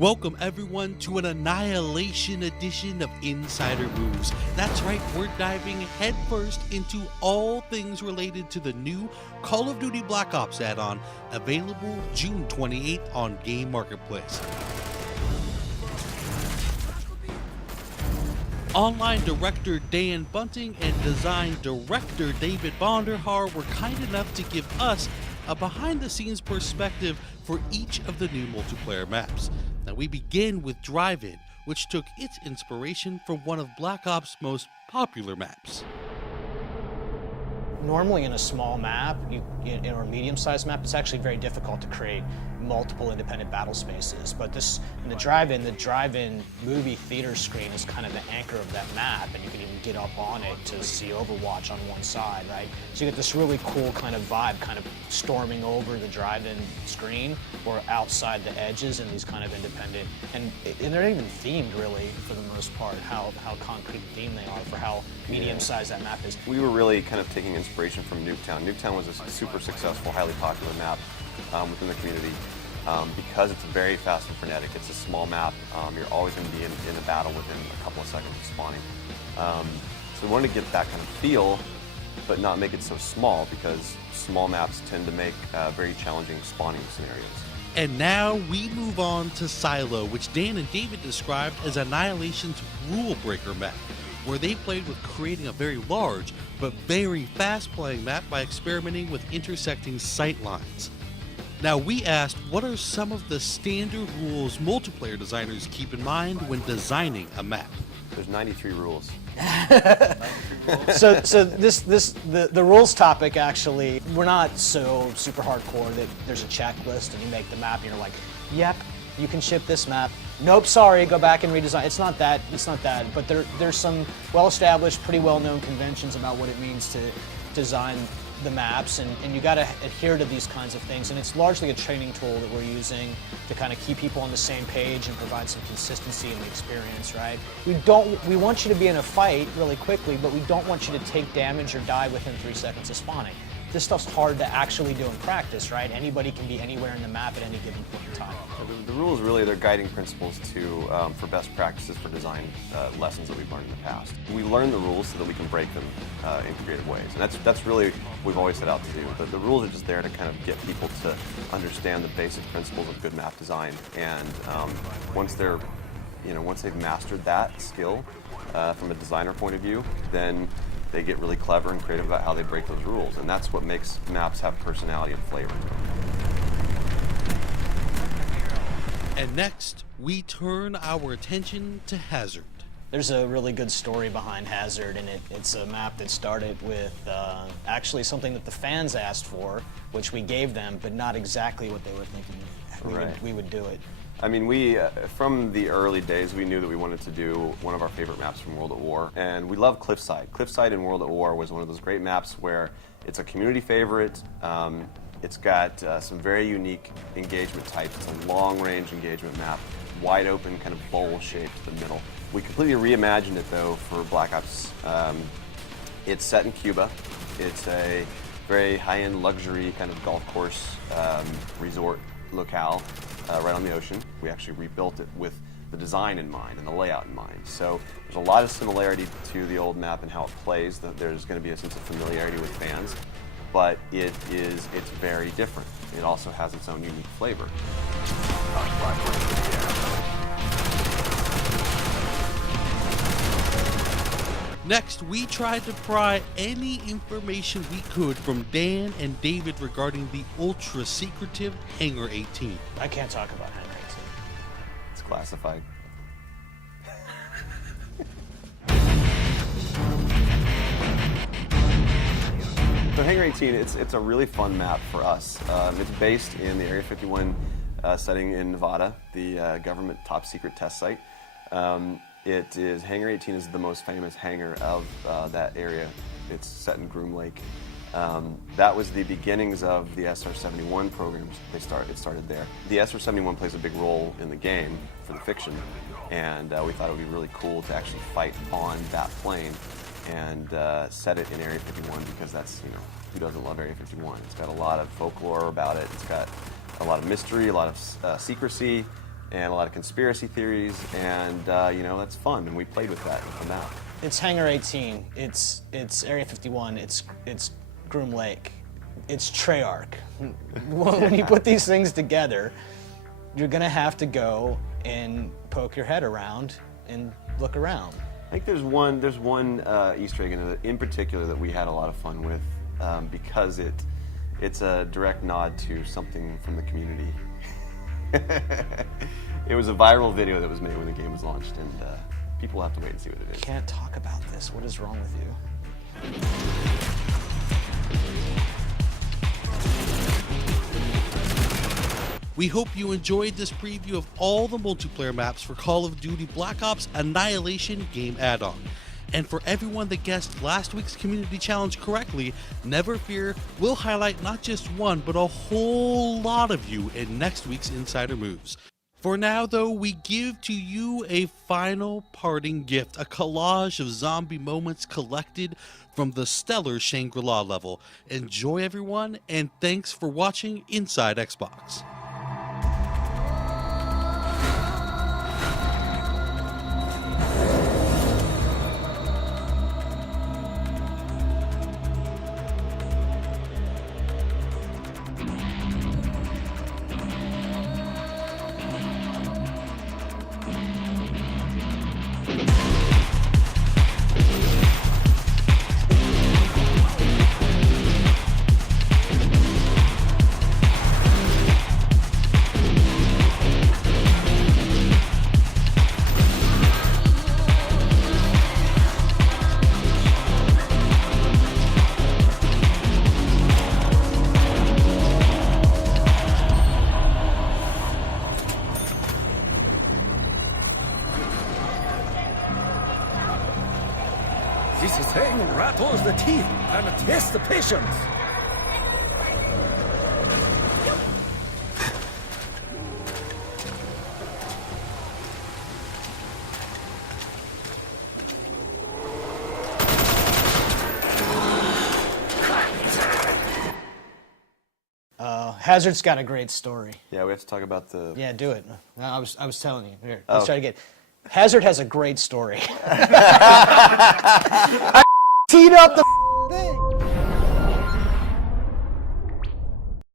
Welcome everyone to an Annihilation edition of Insider Moves. That's right, we're diving headfirst into all things related to the new Call of Duty Black Ops add-on, available June 28th on Game Marketplace. Online director Dan Bunting and design director David Vonderhaar were kind enough to give us a behind-the-scenes perspective for each of the new multiplayer maps. Now we begin with Drive-In, which took its inspiration from one of Black Ops' most popular maps. Normally in a small map, or a medium-sized map, it's actually very difficult to create multiple independent battle spaces. But this, in the drive-in movie theater screen is kind of the anchor of that map, and you can even get up on it to see Overwatch on one side, right? So you get this really cool kind of vibe, kind of storming over the drive-in screen or outside the edges in these kind of independent, and they're not even themed really for the most part, how concrete themed they are for how medium-sized that map is. We were really kind of taking inspiration from Nuketown. Nuketown was a super successful, highly popular map within the community because it's very fast and frenetic. It's a small map. You're always going to be in a battle within a couple of seconds of spawning. So we wanted to get that kind of feel, but not make it so small, because small maps tend to make very challenging spawning scenarios. And now we move on to Silo, which Dan and David described as Annihilation's rule breaker map, where they played with creating a very large but very fast-playing map by experimenting with intersecting sight lines. Now we asked, what are some of the standard rules multiplayer designers keep in mind when designing a map? There's 93 rules. So the rules topic, actually, we're not so super hardcore that there's a checklist and you make the map and you're like, yep, you can ship this map. Nope, sorry, go back and redesign. It's not that, but there's some well-established, pretty well-known conventions about what it means to design the maps, and you got to adhere to these kinds of things, and it's largely a training tool that we're using to kind of keep people on the same page and provide some consistency in the experience, right? We want you to be in a fight really quickly, but we don't want you to take damage or die within 3 seconds of spawning. This stuff's hard to actually do in practice, right? Anybody can be anywhere in the map at any given point in time. The rules really, they're guiding principles for best practices for design lessons that we've learned in the past. We learn the rules so that we can break them in creative ways, and that's really what we've always set out to do. But the rules are just there to kind of get people to understand the basic principles of good map design, and once they've mastered that skill from a designer point of view, then they get really clever and creative about how they break those rules, and that's what makes maps have personality and flavor. And next, we turn our attention to Hazard. There's a really good story behind Hazard, and it's a map that started with actually something that the fans asked for, which we gave them, but not exactly what they were thinking we would do it. I mean, from the early days, we knew that we wanted to do one of our favorite maps from World at War, and we love Cliffside. Cliffside in World at War was one of those great maps where it's a community favorite. It's got some very unique engagement types. It's a long-range engagement map, wide open, kind of bowl-shaped in the middle. We completely reimagined it, though, for Black Ops. It's set in Cuba. It's a very high-end luxury kind of golf course resort locale right on the ocean. We actually rebuilt it with the design in mind and the layout in mind. So there's a lot of similarity to the old map and how it plays. There's going to be a sense of familiarity with fans, but it's very different. It also has its own unique flavor. Next, we tried to pry any information we could from Dan and David regarding the ultra-secretive Hangar 18. I can't talk about Hangar 18. It's classified. So Hangar 18, it's a really fun map for us. It's based in the Area 51 setting in Nevada, the government top secret test site. Hangar 18 is the most famous hangar of that area. It's set in Groom Lake. That was the beginnings of the SR-71 programs. It started there. The SR-71 plays a big role in the game for the fiction, and we thought it would be really cool to actually fight on that plane and set it in Area 51, because that's, who doesn't love Area 51? It's got a lot of folklore about it. It's got a lot of mystery, a lot of secrecy, and a lot of conspiracy theories, and you know, that's fun, and we played with that on that. It's Hangar 18. It's Area 51. It's Groom Lake. It's Treyarch. When you put these things together, you're gonna have to go and poke your head around and look around. I think there's one Easter egg in particular that we had a lot of fun with because it's a direct nod to something from the community. It was a viral video that was made when the game was launched, and people will have to wait and see what it is. Can't talk about this. What is wrong with you? We hope you enjoyed this preview of all the multiplayer maps for Call of Duty Black Ops Annihilation game add-on. And for everyone that guessed last week's community challenge correctly, never fear, we'll highlight not just one, but a whole lot of you in next week's Insider Moves. For now, though, we give to you a final parting gift, a collage of zombie moments collected from the stellar Shangri-La level. Enjoy, everyone, and thanks for watching Inside Xbox. This thing rattles the teeth and tests the patience. Hazard's got a great story. Yeah, we have to talk about the... Yeah, do it. I was telling you. Here, let's try to get. Hazard has a great story. I teed up the